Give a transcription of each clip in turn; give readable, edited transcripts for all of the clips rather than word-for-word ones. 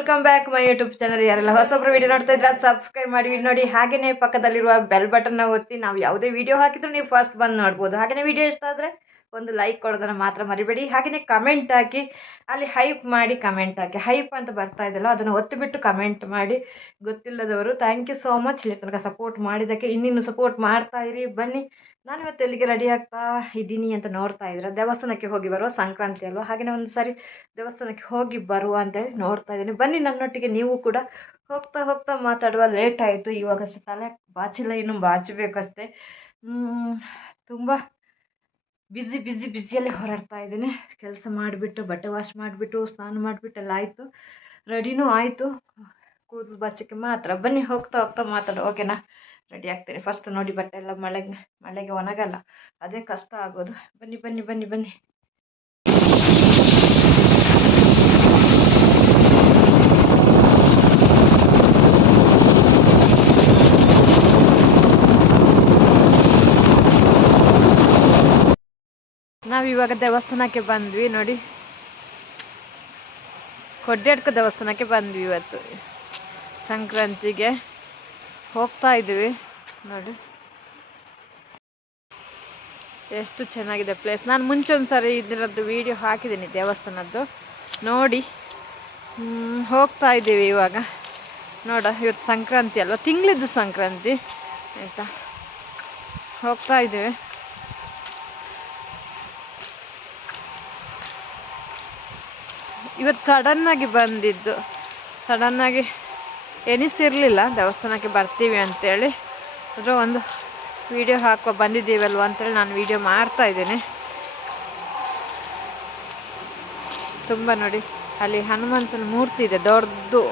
Welcome back my YouTube channel. ಯಾರೆಲ್ಲ ಹೊಸಬ್ರು video ನೋಡ್ತಾ ಇದ್ರೆ ಸಬ್ಸ್ಕ್ರೈಬ್ ಮಾಡಿ ನೋಡಿ. ಹಾಗೇನೆ ಪಕ್ಕದಲ್ಲಿರುವ ಬೆಲ್ ಬಟನ್ ಒತ್ತಿ ನಾವು ಯಾವುದೇ ವಿಡಿಯೋ ಹಾಕಿದ್ರು ನೀವು ಫಸ್ಟ್ ಬಂದು ನೋಡ್ಬೋದು. ಹಾಗೇನೆ ವಿಡಿಯೋ ಇಷ್ಟ ಆದರೆ ಒಂದು ಲೈಕ್ ಕೊಡೋದನ್ನ ಮಾತ್ರ ಮರಿಬೇಡಿ. ಹಾಗೇನೆ ಕಮೆಂಟ್ ಹಾಕಿ, ಅಲ್ಲಿ ಹೈಪ್ ಮಾಡಿ ಕಮೆಂಟ್ ಹಾಕಿ. ಹೈಪ್ ಅಂತ ಬರ್ತಾ ಇದೆಯಲ್ಲ ಅದನ್ನು ಒತ್ತಿಬಿಟ್ಟು ಕಮೆಂಟ್ ಮಾಡಿ. ಗೊತ್ತಿಲ್ಲದವರು ಥ್ಯಾಂಕ್ ಯು ಸೋ ಮಚ್ ಇಲ್ಲಿ ತನಕ ಸಪೋರ್ಟ್ ಮಾಡಿದ್ದಕ್ಕೆ. ಇನ್ನಿನ್ನು ಸಪೋರ್ಟ್ ಮಾಡ್ತಾ ಇರಿ. ಬನ್ನಿ, ನಾನು ಇವತ್ತು ಎಲ್ಲಿಗೆ ರೆಡಿ ಆಗ್ತಾ ಇದ್ದೀನಿ ಅಂತ ನೋಡ್ತಾ ಇದ್ರೆ ದೇವಸ್ಥಾನಕ್ಕೆ ಹೋಗಿ ಬರುವ ಸಂಕ್ರಾಂತಿ ಅಲ್ವಾ, ಹಾಗೆಯೇ ಒಂದು ಸಾರಿ ದೇವಸ್ಥಾನಕ್ಕೆ ಹೋಗಿ ಬರುವ ಅಂತೇಳಿ ನೋಡ್ತಾ ಇದ್ದೀನಿ. ಬನ್ನಿ ನನ್ನೊಟ್ಟಿಗೆ ನೀವು ಕೂಡ. ಹೋಗ್ತಾ ಹೋಗ್ತಾ ಮಾತಾಡುವ, ಲೇಟ್ ಆಯಿತು. ಇವಾಗಷ್ಟೇ ತಲೆ ಬಾಚಿಲ್ಲ, ಇನ್ನು ಬಾಚಬೇಕಷ್ಟೇ. ತುಂಬ ಬ್ಯುಸಿಯಲ್ಲಿ ಹೊರಡ್ತಾ ಇದ್ದೀನಿ. ಕೆಲಸ ಮಾಡಿಬಿಟ್ಟು, ಬಟ್ಟೆ ವಾಶ್ ಮಾಡಿಬಿಟ್ಟು, ಸ್ನಾನ ಮಾಡಿಬಿಟ್ಟು ಎಲ್ಲ ಆಯಿತು, ರೆಡಿನೂ ಆಯಿತು. ಕೂದಲು ಬಚ್ಚಕ್ಕೆ ಮಾತ್ರ. ಬನ್ನಿ ಹೋಗ್ತಾ ಹೋಗ್ತಾ ಮಾತಾಡು, ಓಕೆನಾ? ರೆಡಿ ಆಗ್ತೀನಿ. ಫಸ್ಟ್ ನೋಡಿ, ಬಟ್ಟೆ ಎಲ್ಲ ಮಳೆಗೆ ಒಣಗಲ್ಲ, ಅದೇ ಕಷ್ಟ ಆಗೋದು. ಬನ್ನಿ ಬನ್ನಿ ಬನ್ನಿ ಬನ್ನಿ. ನಾವಿವಾಗ ದೇವಸ್ಥಾನಕ್ಕೆ ಬಂದ್ವಿ ನೋಡಿ. ಕೊಡ್ಯಡ್ಕ ದೇವಸ್ಥಾನಕ್ಕೆ ಬಂದ್ವಿ. ಇವತ್ತು ಸಂಕ್ರಾಂತಿಗೆ ಹೋಗ್ತಾ ಇದ್ದೀವಿ ನೋಡಿ. ಎಷ್ಟು ಚೆನ್ನಾಗಿದೆ ಪ್ಲೇಸ್. ನಾನು ಮುಂಚೆ ಒಂದು ಸಾರಿ ಇದರದ್ದು ವಿಡಿಯೋ ಹಾಕಿದ್ದೀನಿ, ದೇವಸ್ಥಾನದ್ದು ನೋಡಿ. ಹೋಗ್ತಾ ಇದ್ದೀವಿ ಇವಾಗ. ನೋಡ, ಇವತ್ತು ಸಂಕ್ರಾಂತಿ ಅಲ್ವಾ, ತಿಂಗಳಿದ್ದು ಸಂಕ್ರಾಂತಿ ಆಯಿತಾ. ಹೋಗ್ತಾ ಇದ್ದೀವಿ. ಇವತ್ತು ಸಡನ್ನಾಗಿ ಬಂದಿದ್ದು, ಸಡನ್ನಾಗಿ ಎನಿಸಿರಲಿಲ್ಲ ದೇವಸ್ಥಾನಕ್ಕೆ ಬರ್ತೀವಿ ಅಂತೇಳಿ. ಅದರ ಒಂದು ವಿಡಿಯೋ ಹಾಕೋ ಬಂದಿದ್ದೀವಲ್ವ ಅಂತೇಳಿ ನಾನು ವಿಡಿಯೋ ಮಾಡ್ತಾ ಇದ್ದೀನಿ. ತುಂಬ ನೋಡಿ, ಅಲ್ಲಿ ಹನುಮಂತನ ಮೂರ್ತಿ ಇದೆ ದೊಡ್ಡದು.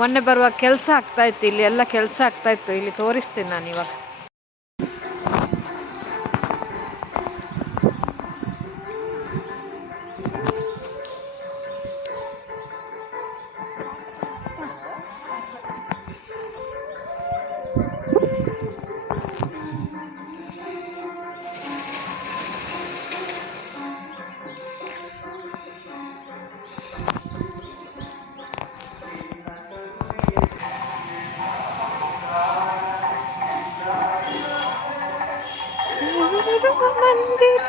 ಮೊನ್ನೆ ಬರುವ ಕೆಲಸ ಆಗ್ತಾಯಿತ್ತು, ಇಲ್ಲಿ ಎಲ್ಲ ಕೆಲಸ ಆಗ್ತಾಯಿತ್ತು. ಇಲ್ಲಿ ತೋರಿಸ್ತೀನಿ ನಾನು ಇವಾಗ. ಮಂದಿರ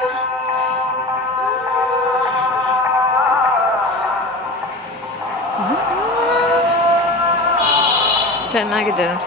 ಚೆನ್ನಾಗಿದೆ ನೋಡಿ.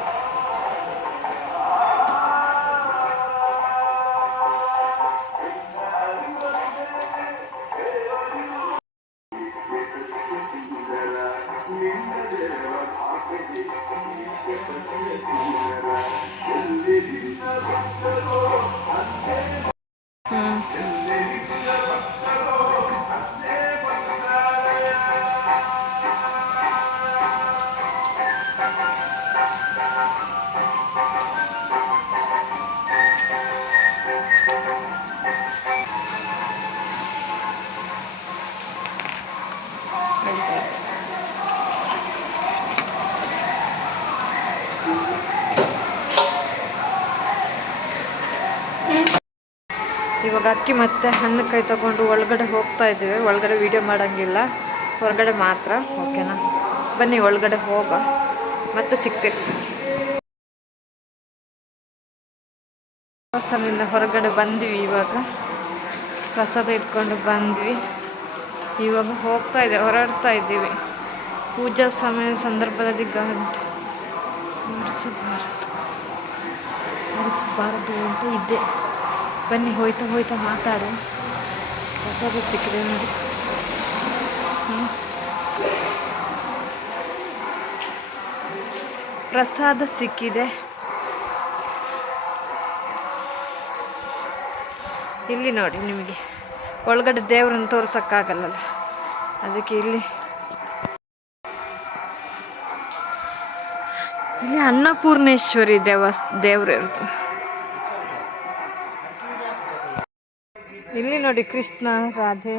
ಇವಾಗ ಅಕ್ಕಿ ಮತ್ತು ಹಣ್ಣುಕಾಯಿ ತಗೊಂಡು ಒಳಗಡೆ ಹೋಗ್ತಾ ಇದ್ದೀವಿ. ಒಳಗಡೆ ವಿಡಿಯೋ ಮಾಡೋಂಗಿಲ್ಲ, ಹೊರಗಡೆ ಮಾತ್ರ, ಓಕೆನಾ? ಬನ್ನಿ ಒಳಗಡೆ ಹೋಗ, ಮತ್ತೆ ಸಿಗ್ತೀವಿ. ದೇವಸ್ಥಾನದಿಂದ ಹೊರಗಡೆ ಬಂದ್ವಿ. ಇವಾಗ ಪ್ರಸಾದ ಇಟ್ಕೊಂಡು ಬಂದ್ವಿ. ಇವಾಗ ಹೋಗ್ತಾ ಇದ್ದೀವಿ, ಹೊರಡ್ತಾ ಇದ್ದೀವಿ. ಪೂಜಾ ಸಂದರ್ಭದಲ್ಲಿ ನಡೆಸಬಾರದು ಅಂತ ಇದ್ದೆ. ಬನ್ನಿ ಹೋಯ್ತಾ ಹೋಯ್ತಾ ಮಾತಾಡು. ಪ್ರಸಾದ ಸಿಕ್ಕಿದೆ ನೋಡಿ. ಪ್ರಸಾದ ಸಿಕ್ಕಿದೆ. ಇಲ್ಲಿ ನೋಡಿ, ನಿಮಗೆ ಒಳಗಡೆ ದೇವ್ರನ್ನ ತೋರ್ಸೋಕ್ಕಾಗಲ್ಲಲ್ಲ, ಅದಕ್ಕೆ ಇಲ್ಲಿ ಅನ್ನಪೂರ್ಣೇಶ್ವರಿ ದೇವ್ರು ಇರೋದು. ಇಲ್ಲಿ ನೋಡಿ, ಕೃಷ್ಣ ರಾಧೆ.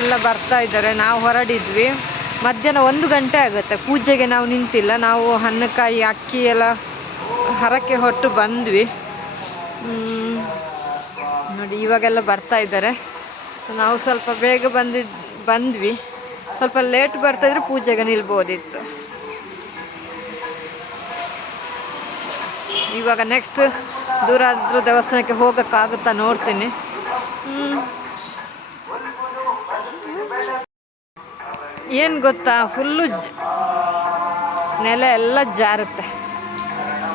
ಎಲ್ಲ ಬರ್ತಾ ಇದ್ದಾರೆ. ನಾವು ಹೊರಡಿದ್ವಿ, ಮಧ್ಯಾಹ್ನ 1 ಗಂಟೆ ಆಗುತ್ತೆ. ಪೂಜೆಗೆ ನಾವು ನಿಂತಿಲ್ಲ, ನಾವು ಹಣ್ಣುಕಾಯಿ ಅಕ್ಕಿ ಎಲ್ಲ ಹರಕೆ ಹೊಟ್ಟು ಬಂದ್ವಿ. ನೋಡಿ ಇವಾಗೆಲ್ಲ ಬರ್ತಾ ಇದ್ದಾರೆ. ನಾವು ಸ್ವಲ್ಪ ಬೇಗ ಬಂದ್ವಿ. ಸ್ವಲ್ಪ ಲೇಟ್ ಬರ್ತಾಯಿದ್ರೆ ಪೂಜೆಗೆ ನಿಲ್ಬೋದಿತ್ತು. ಇವಾಗ ನೆಕ್ಸ್ಟ್ ದೂರಾದ್ರೂ ದೇವಸ್ಥಾನಕ್ಕೆ ಹೋಗೋಕ್ಕಾಗುತ್ತಾ ನೋಡ್ತೀನಿ. ಏನು ಗೊತ್ತಾ, ಫುಲ್ಲು ನೆಲ ಎಲ್ಲ ಜಾರುತ್ತೆ.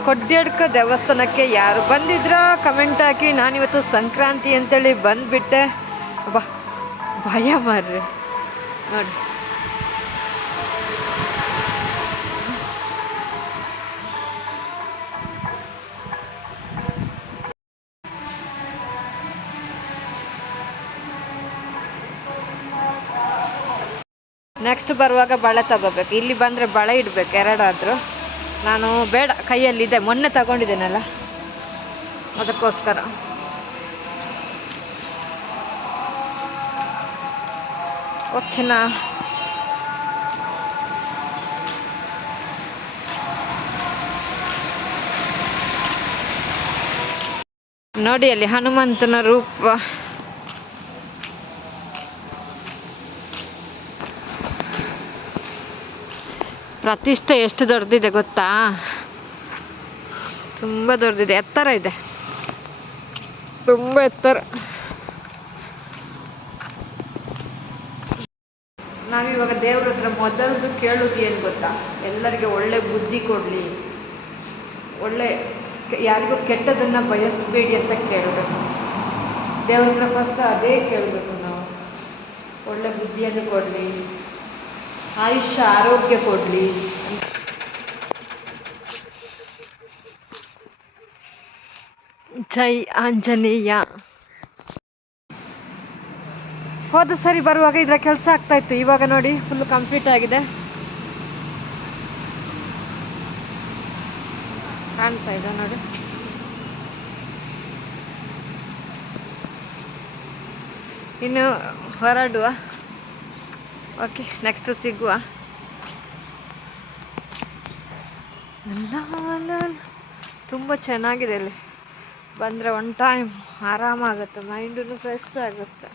ಕೊಡ್ಯಡ್ಕ ದೇವಸ್ಥಾನಕ್ಕೆ ಯಾರು ಬಂದಿದ್ರೋ ಕಮೆಂಟ್ ಹಾಕಿ. ನಾನಿವತ್ತು ಸಂಕ್ರಾಂತಿ ಅಂತೇಳಿ ಬಂದುಬಿಟ್ಟೆ. ಭಯ ಮಾರ್ರಿ ನೋಡಿ. ನೆಕ್ಸ್ಟ್ ಬರುವಾಗ ಬಳೆ ತಗೋಬೇಕು. ಇಲ್ಲಿ ಬಂದರೆ ಬಳೆ ಇಡಬೇಕು 2 ಆದರೂ. ನಾನು ಬೇಡ, ಕೈಯಲ್ಲಿದೆ, ಮೊನ್ನೆ ತಗೊಂಡಿದ್ದೇನಲ್ಲ ಅದಕ್ಕೋಸ್ಕರ. ಓಕೆನಾ? ನೋಡಿ ಅಲ್ಲಿ ಹನುಮಂತನ ರೂಪ. ಪ್ರತಿಷ್ಠೆ ಎಷ್ಟು ದೊಡ್ಡದಿದೆ ಗೊತ್ತಾ? ತುಂಬ ದೊಡ್ಡದಿದೆ, ಎತ್ತರ ಇದೆ, ತುಂಬ ಎತ್ತರ. ನಾವಿವಾಗ ದೇವ್ರ ಹತ್ರ ಮೊದಲದು ಕೇಳೋದು ಏನು ಗೊತ್ತಾ? ಎಲ್ಲರಿಗೆ ಒಳ್ಳೆ ಬುದ್ಧಿ ಕೊಡಲಿ, ಯಾರಿಗೂ ಕೆಟ್ಟದನ್ನು ಬಯಸಬೇಡಿ ಅಂತ ಕೇಳಬೇಕು. ದೇವ್ರ ಹತ್ರ ಫಸ್ಟ್ ಅದೇ ಕೇಳಬೇಕು ನಾವು. ಒಳ್ಳೆ ಬುದ್ಧಿಯನ್ನು ಕೊಡಲಿ, ಆಯುಷ್ಯ ಆರೋಗ್ಯ ಕೊಡಲಿ. ಜೈ ಆಂಜನೇಯ. ಹೋದ ಸರಿ ಬರುವಾಗ ಇದರ ಕೆಲಸ ಆಗ್ತಾ ಇತ್ತು, ಇವಾಗ ನೋಡಿ ಫುಲ್ ಕಂಪ್ಲೀಟ್ ಆಗಿದೆ. ಕಾಣ್ತಾ ಇದೆ ನೋಡಿ. ಇನ್ನು ಹೊರಡುವ. ಓಕೆ, ನೆಕ್ಸ್ಟ್ ಸಿಗುವ. ತುಂಬ ಚೆನ್ನಾಗಿದೆ ಇಲ್ಲಿ ಬಂದರೆ. 1 ಟೈಮ್ ಆರಾಮಾಗುತ್ತೆ, ಮೈಂಡೂ ಫ್ರೆಶ್ ಆಗುತ್ತೆ.